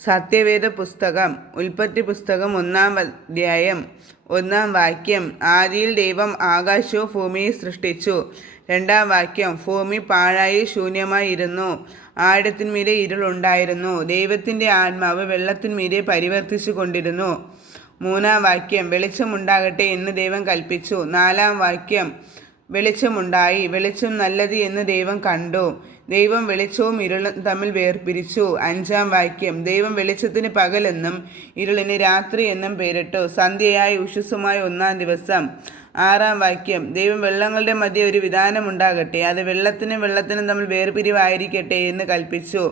സത്യവേദ പുസ്തകം ഉൽപ്പത്തി പുസ്തകം 1-ാം അധ്യായം 1-ാം വാക്യം. ആദിയിൽ ദൈവം ആകാശവും ഭൂമിയെ സൃഷ്ടിച്ചു. 2-ാം വാക്യം. ഭൂമി പാഴായി ശൂന്യമായി ഇരുന്നു, ആഴത്തിന്മീതെ ഇരുളുണ്ടായിരുന്നു. ദൈവത്തിൻ്റെ ആത്മാവ് വെള്ളത്തിന്മീതെ പരിവർത്തിച്ചു കൊണ്ടിരുന്നു. 3-ാം വാക്യം. വെളിച്ചമുണ്ടാകട്ടെ എന്ന് ദൈവം കൽപ്പിച്ചു. 4-ാം വാക്യം. വെളിച്ചമുണ്ടായി. വെളിച്ചം നല്ലത് എന്ന് ദൈവം കണ്ടു. ദൈവം വെളിച്ചവും ഇരുളും തമ്മിൽ വേർപിരിച്ചു. 5-ാം വാക്യം. ദൈവം വെളിച്ചത്തിന് പകലെന്നും ഇരുളിന് രാത്രി എന്നും പേരിട്ടു. സന്ധ്യയായി ഉഷസ്സുമായ 1-ാം ദിവസം. 6-ാം വാക്യം. ദൈവം വെള്ളങ്ങളുടെ മധ്യ ഒരു വിധാനം ഉണ്ടാകട്ടെ, അത് വെള്ളത്തിനും തമ്മിൽ വേർപിരിവായിരിക്കട്ടെ എന്ന് കൽപ്പിച്ചു.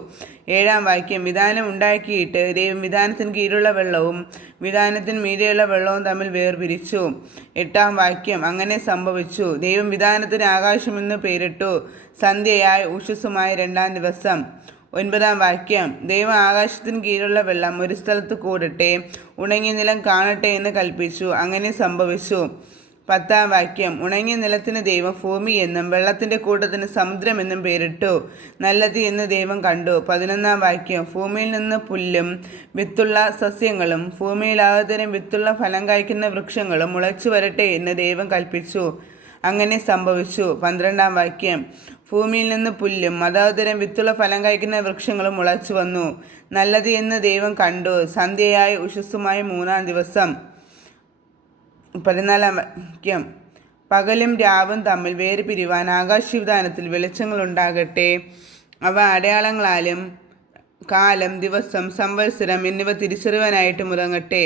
7-ാം വാക്യം. വിധാനം ഉണ്ടാക്കിയിട്ട് ദൈവം വിധാനത്തിന് കീഴുള്ള വെള്ളവും വിധാനത്തിന് മീതെയുള്ള വെള്ളവും തമ്മിൽ വേർപിരിച്ചു. 8-ാം വാക്യം. അങ്ങനെ സംഭവിച്ചു. ദൈവം വിധാനത്തിന് ആകാശമെന്ന് പേരിട്ടു. സന്ധ്യയായി ഉഷസ്സുമായ 2-ാം ദിവസം. 9-ാം വാക്യം. ദൈവം ആകാശത്തിന് കീഴുള്ള വെള്ളം ഒരു സ്ഥലത്ത് കൂടട്ടെ, ഉണങ്ങിയ നിലം കാണട്ടെ എന്ന് കൽപ്പിച്ചു. അങ്ങനെ സംഭവിച്ചു. 10-ാം വാക്യം. ഉണങ്ങിയ നിലത്തിന് ദൈവം ഭൂമി എന്നും വെള്ളത്തിൻ്റെ കൂട്ടത്തിന് സമുദ്രമെന്നും പേരിട്ടു. നല്ലത് എന്ന് ദൈവം കണ്ടു. 11-ാം വാക്യം. ഭൂമിയിൽ നിന്ന് പുല്ലും വിത്തുള്ള സസ്യങ്ങളും ഭൂമിയിലാകതരം വിത്തുള്ള ഫലം കായ്ക്കുന്ന വൃക്ഷങ്ങളും മുളച്ചു വരട്ടെ എന്ന് ദൈവം കൽപ്പിച്ചു. അങ്ങനെ സംഭവിച്ചു. 12-ാം വാക്യം. ഭൂമിയിൽ നിന്ന് പുല്ലും അതാതരം വിത്തുള്ള ഫലം കായ്ക്കുന്ന വൃക്ഷങ്ങളും മുളച്ചു വന്നു. നല്ലത് എന്ന് ദൈവം കണ്ടു. സന്ധ്യയായി ഉഷസ്സുമായ 3-ാം ദിവസം. 14-ാം വാക്യം. പകലും രാവും തമ്മിൽ വേർപിരിവാൻ ആകാശവിധാനത്തിൽ വെളിച്ചങ്ങളുണ്ടാകട്ടെ. അവ അടയാളങ്ങളാലും കാലം, ദിവസം, സംവത്സരം എന്നിവ തിരിച്ചറിവാനായിട്ട് മുറങ്ങട്ടെ.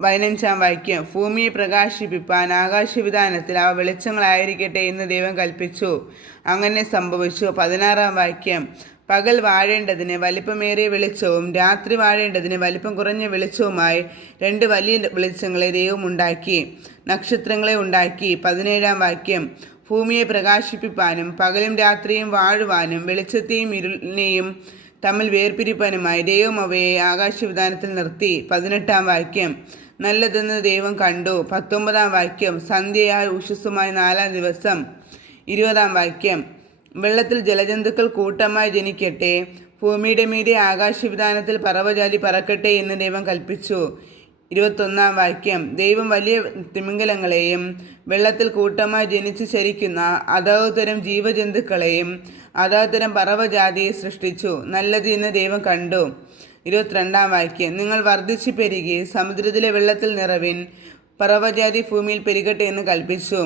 15-ാം വാക്യം. ഭൂമിയെ പ്രകാശിപ്പിപ്പാൻ ആകാശവിധാനത്തിൽ അവ വെളിച്ചങ്ങളായിരിക്കട്ടെ എന്ന് ദൈവം കൽപ്പിച്ചു. അങ്ങനെ സംഭവിച്ചു. 16-ാം വാക്യം. പകൽ വാഴേണ്ടതിന് വലിപ്പമേറിയ വെളിച്ചവും രാത്രി വാഴേണ്ടതിന് വലിപ്പം കുറഞ്ഞ വെളിച്ചവുമായി 2 വലിയ വെളിച്ചങ്ങളെ ദൈവം ഉണ്ടാക്കി. നക്ഷത്രങ്ങളെ ഉണ്ടാക്കി. 17-ാം വാക്യം. ഭൂമിയെ പ്രകാശിപ്പിപ്പാനും പകലും രാത്രിയും വാഴുവാനും വെളിച്ചത്തെയും ഇരുളിനെയും തമ്മിൽ വേർപിരിപ്പാനുമായി ദൈവം അവയെ ആകാശവിധാനത്തിൽ നിർത്തി. 18-ാം വാക്യം. നല്ലതെന്ന് ദൈവം കണ്ടു. 19-ാം വാക്യം. സന്ധ്യയായി ഉഷസ്സുമായ 4-ാം ദിവസം. 20-ാം വാക്യം. വെള്ളത്തിൽ ജലജന്തുക്കൾ കൂട്ടമായി ജനിക്കട്ടെ, ഭൂമിയുടെ മീതെ ആകാശവിധാനത്തിൽ പറവജാതി പറക്കട്ടെ എന്ന് ദൈവം കൽപ്പിച്ചു. 21-ാം വാക്യം. ദൈവം വലിയ തിമിംഗലങ്ങളെയും വെള്ളത്തിൽ കൂട്ടമായി ജനിച്ച് ചരിക്കുന്ന അതാതുതരം ജീവജന്തുക്കളെയും അതാതുതരം പറവജാതിയെ സൃഷ്ടിച്ചു. നല്ലത് എന്ന് ദൈവം കണ്ടു. 22-ാം വാക്യം. നിങ്ങൾ വർദ്ധിച്ചു പെരുകി സമുദ്രത്തിലെ വെള്ളത്തിൽ നിറവിൻ, പറവജാതി ഭൂമിയിൽ പെരുകട്ടെ എന്ന് കൽപ്പിച്ചു.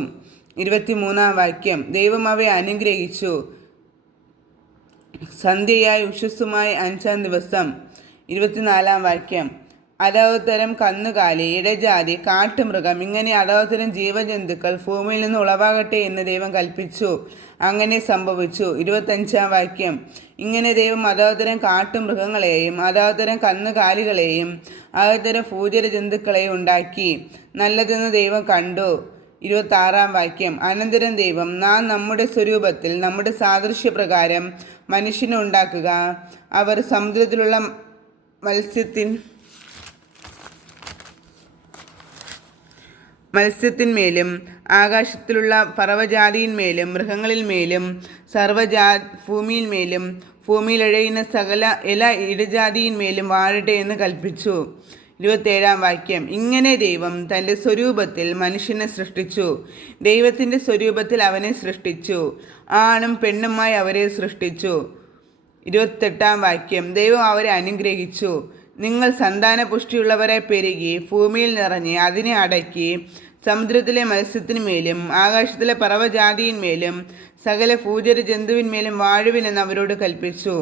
23-ാം വാക്യം. ദൈവം അവയെ അനുഗ്രഹിച്ചു. സന്ധ്യയായി ഉഷസ്സുമായ 5-ാം ദിവസം. 24-ാം വാക്യം. അതാതുതരം കന്നുകാലി, ഇടജാതി, കാട്ടുമൃഗം ഇങ്ങനെ അതാതുതരം ജീവജന്തുക്കൾ ഭൂമിയിൽ നിന്ന് ഉളവാകട്ടെ എന്ന് ദൈവം കൽപ്പിച്ചു. അങ്ങനെ സംഭവിച്ചു. 25-ാം വാക്യം. ഇങ്ങനെ ദൈവം അതാതുതരം കാട്ടുമൃഗങ്ങളെയും അതാതുതരം കന്നുകാലികളെയും അതാതുതരം ഭൂചര ജന്തുക്കളെയും ഉണ്ടാക്കി. നല്ലതെന്ന് ദൈവം കണ്ടു. 26-ാം വാക്യം. അനന്തരം ദൈവം, നാം നമ്മുടെ സ്വരൂപത്തിൽ നമ്മുടെ സാദൃശ്യപ്രകാരം മനുഷ്യനെ ഉണ്ടാക്കുക, അവർ സമുദ്രത്തിലുള്ള മത്സ്യത്തിന്മേലും ആകാശത്തിലുള്ള പറവജാതിയിന്മേലും മൃഗങ്ങളിന്മേലും ഭൂമിയിന്മേലും ഭൂമിയിലിഴയുന്ന സകല ഇടജാതിയിന്മേലും വാഴട്ടെ എന്ന് കൽപ്പിച്ചു. 27-ാം വാക്യം. ഇങ്ങനെ ദൈവം തൻ്റെ സ്വരൂപത്തിൽ മനുഷ്യനെ സൃഷ്ടിച്ചു. ദൈവത്തിൻ്റെ സ്വരൂപത്തിൽ അവനെ സൃഷ്ടിച്ചു, ആണും പെണ്ണുമായി അവരെ സൃഷ്ടിച്ചു. 28-ാം വാക്യം. ദൈവം അവരെ അനുഗ്രഹിച്ചു. നിങ്ങൾ സന്താനപുഷ്ടിയുള്ളവരെ പെരുകി ഭൂമിയിൽ നിറഞ്ഞ് അതിനെ അടക്കി സമുദ്രത്തിലെ മത്സ്യത്തിന്മേലും ആകാശത്തിലെ പറവജാതിയിന്മേലും സകല ഭൂചര ജന്തുവിന്മേലും വാഴുവിനെന്ന് അവരോട് കൽപ്പിച്ചു.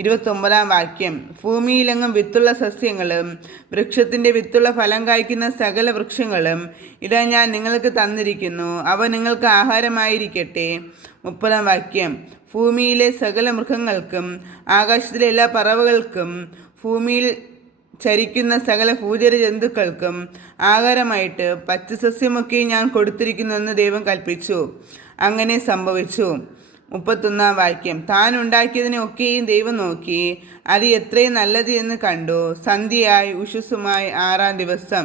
29-ാം വാക്യം. ഭൂമിയിലെങ്ങും വിത്തുള്ള സസ്യങ്ങളും വൃക്ഷത്തിൻ്റെ വിത്തുള്ള ഫലം കായ്ക്കുന്ന സകല വൃക്ഷങ്ങളും ഇതാ ഞാൻ നിങ്ങൾക്ക് തന്നിരിക്കുന്നു, അവ നിങ്ങൾക്ക് ആഹാരമായിരിക്കട്ടെ. 30-ാം വാക്യം. ഭൂമിയിലെ സകല മൃഗങ്ങൾക്കും ആകാശത്തിലെ എല്ലാ പറവകൾക്കും ഭൂമിയിൽ ചരിക്കുന്ന സകല ഭൂചര ജന്തുക്കൾക്കും ആഹാരമായിട്ട് പച്ചസസ്യമൊക്കെ ഞാൻ കൊടുത്തിരിക്കുന്നുവെന്ന് ദൈവം കൽപ്പിച്ചു. അങ്ങനെ സംഭവിച്ചു. 31-ാം വാക്യം. താൻ ഉണ്ടാക്കിയതിനെ ഒക്കെയും ദൈവം നോക്കി, അത് എത്രയും നല്ലത് എന്ന് കണ്ടു. സന്ധ്യയായി ഉഷസ്സുമായി 6-ാം ദിവസം.